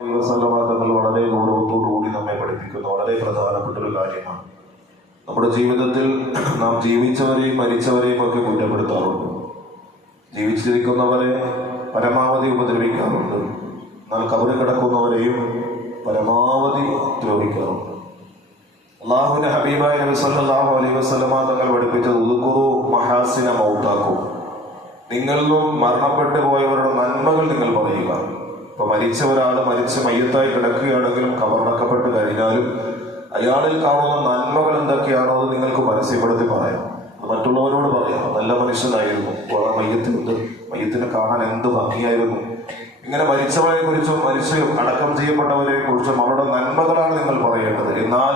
തങ്ങൾ വളരെ ഗൗരവത്തോടുകൂടി നമ്മെ പഠിപ്പിക്കുന്ന വളരെ പ്രധാനപ്പെട്ട ഒരു കാര്യമാണ്. നമ്മുടെ ജീവിതത്തിൽ നാം ജീവിച്ചവരെയും മരിച്ചവരെയും ഒക്കെ കുറ്റപ്പെടുത്താറുണ്ട്. ജീവിച്ചിരിക്കുന്നവരെ പരമാവധി ഉപദ്രവിക്കാറുണ്ട്, എന്നാൽ കബറിൽ കിടക്കുന്നവരെയും പരമാവധി ദ്രോഹിക്കാറുണ്ട്. അള്ളാഹുവിന്റെ ഹബീബായ നബി സല്ലല്ലാഹു അലൈഹി വസല്ലമ തങ്ങൾ പഠിപ്പിച്ചത് ഉദ്കുറു മഹാസിന മൗതാക്കും, നിങ്ങളിലും മരണപ്പെട്ടു പോയവരുടെ നന്മകൾ നിങ്ങൾ പറയുക. ഇപ്പൊ മരിച്ച ഒരാൾ മരിച്ച് മയ്യത്തായി കിടക്കുകയാണെങ്കിലും കബറടക്കപ്പെട്ട് കഴിഞ്ഞാലും അയാളിൽ കാണുന്ന നന്മകൾ എന്തൊക്കെയാണോ അത് നിങ്ങൾക്ക് പരസ്യപ്പെടുത്തി പറയാം, അത് മറ്റുള്ളവരോട് പറയാം. നല്ല മനുഷ്യനായിരുന്നു, മയ്യത്തിനെ കാണാൻ എന്ത് ഭംഗിയായിരുന്നു. ഇങ്ങനെ മരിച്ചവരെ കുറിച്ചും മരിച്ച് അടക്കം ചെയ്യപ്പെട്ടവരെ കുറിച്ചും അവരുടെ നന്മകളാണ് നിങ്ങൾ പറയേണ്ടത്. എന്നാൽ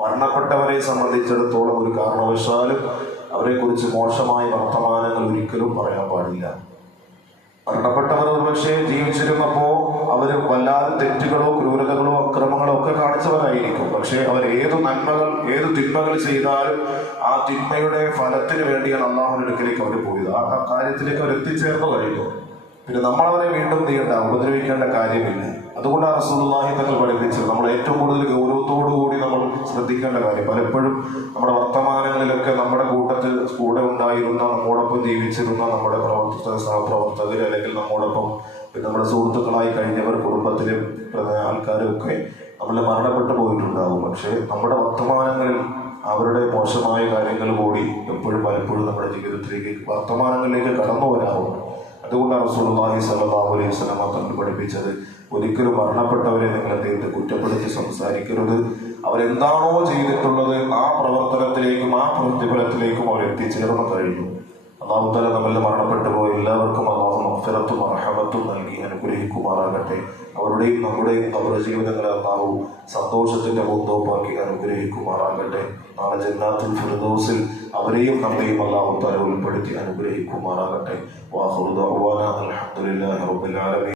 മരണപ്പെട്ടവരെ സംബന്ധിച്ചിടത്തോളം ഒരു കാരണവശാലും അവരെ കുറിച്ച് മോശമായ വർത്തമാനങ്ങൾ ഒരിക്കലും പറയാൻ പാടില്ല. മരണപ്പെട്ടവർ ഒരുപക്ഷെ ജീവിച്ചിരുന്നപ്പോ അവര് വല്ലാതെ തെറ്റുകളോ ക്രൂരതകളോ അക്രമങ്ങളോ ഒക്കെ കാണിച്ചവരായിരിക്കും. പക്ഷെ അവർ ഏത് തിന്മകൾ ചെയ്താലും ആ തിന്മയുടെ ഫലത്തിന് വേണ്ടിയാണ് അള്ളാഹുവിന്റെ അടുക്കലേക്ക് അവർ പോയത്. ആ കാര്യത്തിലേക്ക് അവർ എത്തിച്ചേർന്നു കഴിഞ്ഞു. പിന്നെ നമ്മളവരെ വീണ്ടും ഉപദ്രവിക്കേണ്ട കാര്യമില്ല. അതുകൊണ്ടാണ് റസൂലുള്ളാഹി തങ്ങൾ പഠിപ്പിച്ചത് നമ്മൾ ഏറ്റവും കൂടുതൽ ഗൗരവത്തോടുകൂടി നമ്മൾ ശ്രദ്ധിക്കേണ്ട കാര്യം. പലപ്പോഴും നമ്മുടെ വർത്തമാനങ്ങളിലൊക്കെ നമ്മുടെ കൂടെ ഉണ്ടായിരുന്ന, നമ്മോടൊപ്പം ജീവിച്ചിരുന്ന നമ്മുടെ സഹപ്രവർത്തകർ, അല്ലെങ്കിൽ നമ്മോടൊപ്പം നമ്മുടെ സുഹൃത്തുക്കളായി കഴിഞ്ഞവർ, കുടുംബത്തിലെ ആൾക്കാരും ഒക്കെ നമ്മൾ മരണപ്പെട്ടു പോയിട്ടുണ്ടാകും. പക്ഷെ നമ്മുടെ വർത്തമാനങ്ങളിൽ അവരുടെ മോശമായ കാര്യങ്ങൾ കൂടി പലപ്പോഴും നമ്മുടെ ജീവിതത്തിലേക്ക് വർത്തമാനങ്ങളിലേക്ക് കടന്നു വരാറുണ്ട്. അതുകൊണ്ടാണ് റസൂലുള്ളാഹി സ്വല്ലല്ലാഹു അലൈഹി വസല്ലം തങ്ങൾ പഠിപ്പിച്ചത് ഒരിക്കലും മരണപ്പെട്ടവരെ നിങ്ങൾ എന്തെങ്കിലും കുറ്റപ്പെടുത്തി സംസാരിക്കരുത്. അവരെന്താണോ ചെയ്തിട്ടുള്ളത് ആ പ്രവർത്തനത്തിലേക്കും ആ പ്രതിഫലത്തിലേക്കും അവർ എത്തിച്ചേർന്ന് കഴിഞ്ഞു. അല്ലാഹു തആല നമ്മളിൽ മരണപ്പെട്ടു പോയ എല്ലാവർക്കും അല്ലാഹു മഗ്ഫിറത്തും റഹ്മത്തും നൽകി അനുഗ്രഹിക്കുമാറാകട്ടെ. അവരുടെയും നമ്മുടെയും അവരുടെ ജീവിതങ്ങളെ അല്ലാഹു സന്തോഷത്തിന്റെ പൂന്തോപ്പാക്കി അനുഗ്രഹിക്കുമാറാകട്ടെ. നാളെ ജന്നാത്തുൽ ഫിർദൗസിൽ അവരെയും നമ്മയും അല്ലാഹു തആല ഉൾപ്പെടുത്തി അനുഗ്രഹിക്കുമാറാകട്ടെ. വാഖിറു ദഅ്വാനാ അൽഹംദുലില്ലാഹി റബ്ബിൽ ആലമീൻ.